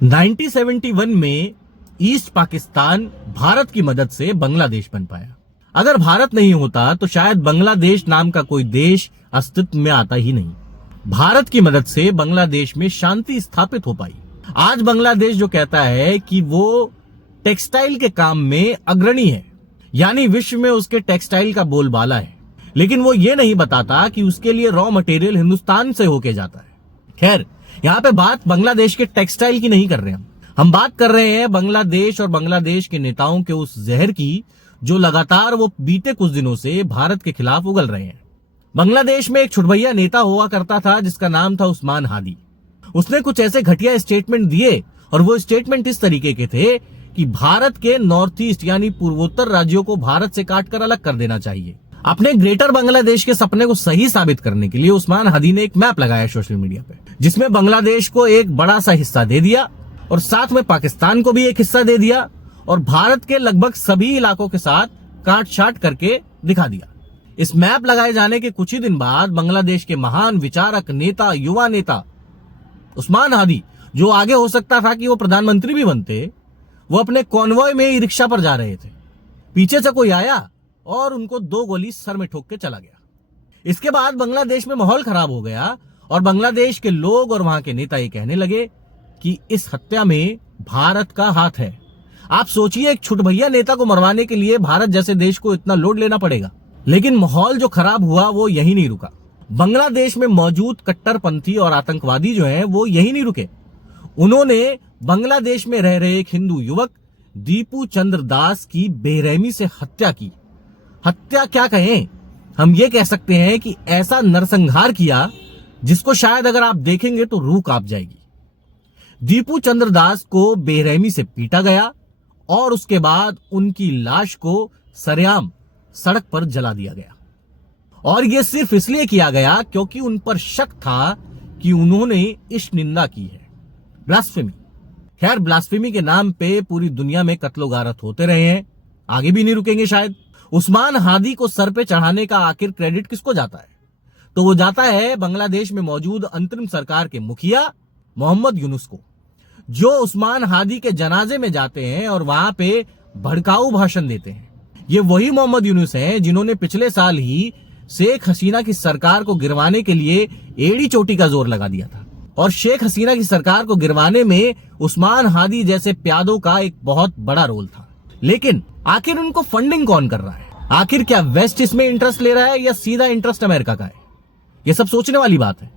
1971 में ईस्ट पाकिस्तान भारत की मदद से बांग्लादेश बन पाया। अगर भारत नहीं होता तो शायद बांग्लादेश नाम का कोई देश अस्तित्व में आता ही नहीं। भारत की मदद से बांग्लादेश में शांति स्थापित हो पाई। आज बांग्लादेश जो कहता है कि वो टेक्सटाइल के काम में अग्रणी है, यानी विश्व में उसके टेक्सटाइल का बोलबाला है, लेकिन वो ये नहीं बताता कि उसके लिए रॉ मटेरियल हिंदुस्तान से होके जाता है। खैर, यहाँ पे बात बांग्लादेश के टेक्सटाइल की नहीं कर रहे हम बात कर रहे हैं बांग्लादेश और बांग्लादेश के नेताओं के उस जहर की जो लगातार वो बीते कुछ दिनों से भारत के खिलाफ उगल रहे हैं। बांग्लादेश में एक छुटभैया नेता हुआ करता था जिसका नाम था उस्मान हादी। उसने कुछ ऐसे घटिया स्टेटमेंट दिए और वो स्टेटमेंट इस तरीके के थे कि भारत के नॉर्थ ईस्ट यानी पूर्वोत्तर राज्यों को भारत से काटकर अलग कर देना चाहिए। अपने ग्रेटर बांग्लादेश के सपने को सही साबित करने के लिए उस्मान हादी ने एक मैप लगाया सोशल मीडिया पे, जिसमें बांग्लादेश को एक बड़ा सा हिस्सा दे दिया और साथ में पाकिस्तान को भी एक हिस्सा दे दिया और भारत के लगभग सभी इलाकों के साथ काट छाट करके दिखा दिया। इस मैप लगाए जाने के कुछ ही दिन बाद बांग्लादेश के महान विचारक, नेता, युवा नेता उस्मान हादी, जो आगे हो सकता था कि वो प्रधानमंत्री भी बनते, वो अपने कॉन्वॉय में ही रिक्शा पर जा रहे थे। पीछे से कोई आया और उनको 2 गोली सर में ठोक के चला गया। इसके बाद बांग्लादेश में माहौल खराब हो गया और बांग्लादेश के लोग और वहां के नेता ये कहने लगे कि इस हत्या में भारत का हाथ है। आप सोचिए, एक छुटभैया नेता को मरवाने के लिए भारत जैसे देश को इतना लोड लेना पड़ेगा। लेकिन माहौल जो खराब हुआ वो यही नहीं रुका। बांग्लादेश में मौजूद कट्टरपंथी और आतंकवादी जो हैं वो यही नहीं रुके। उन्होंने बांग्लादेश में रह रहे एक हिंदू युवक दीपू चंद्र दास की बेरहमी से हत्या की। हत्या क्या कहें, हम ये कह सकते हैं कि ऐसा नरसंहार किया जिसको शायद अगर आप देखेंगे तो रूह कांप जाएगी। दीपू चंद्र दास को बेरहमी से पीटा गया और उसके बाद उनकी लाश को सरेआम सड़क पर जला दिया गया। और यह सिर्फ इसलिए किया गया क्योंकि उन पर शक था कि उन्होंने इश्क निंदा की है, ब्लास्फेमी। खैर, ब्लास्फेमी के नाम पे पूरी दुनिया में कत्लो गारत होते रहे हैं, आगे भी नहीं रुकेंगे शायद। उस्मान हादी को सर पे चढ़ाने का आखिर क्रेडिट किसको जाता है? तो वो जाता है बांग्लादेश में मौजूद अंतरिम सरकार के मुखिया मोहम्मद यूनुस को, जो उस्मान हादी के जनाजे में जाते हैं और वहां पे भड़काऊ भाषण देते हैं। ये वही मोहम्मद यूनुस हैं जिन्होंने पिछले साल ही शेख हसीना की सरकार को गिरवाने के लिए एड़ी चोटी का जोर लगा दिया था। और शेख हसीना की सरकार को गिरवाने में उस्मान हादी जैसे प्यादों का एक बहुत बड़ा रोल था। लेकिन आखिर उनको फंडिंग कौन कर रहा है? आखिर क्या वेस्ट इसमें इंटरेस्ट ले रहा है या सीधा इंटरेस्ट अमेरिका का है? ये सब सोचने वाली बात है।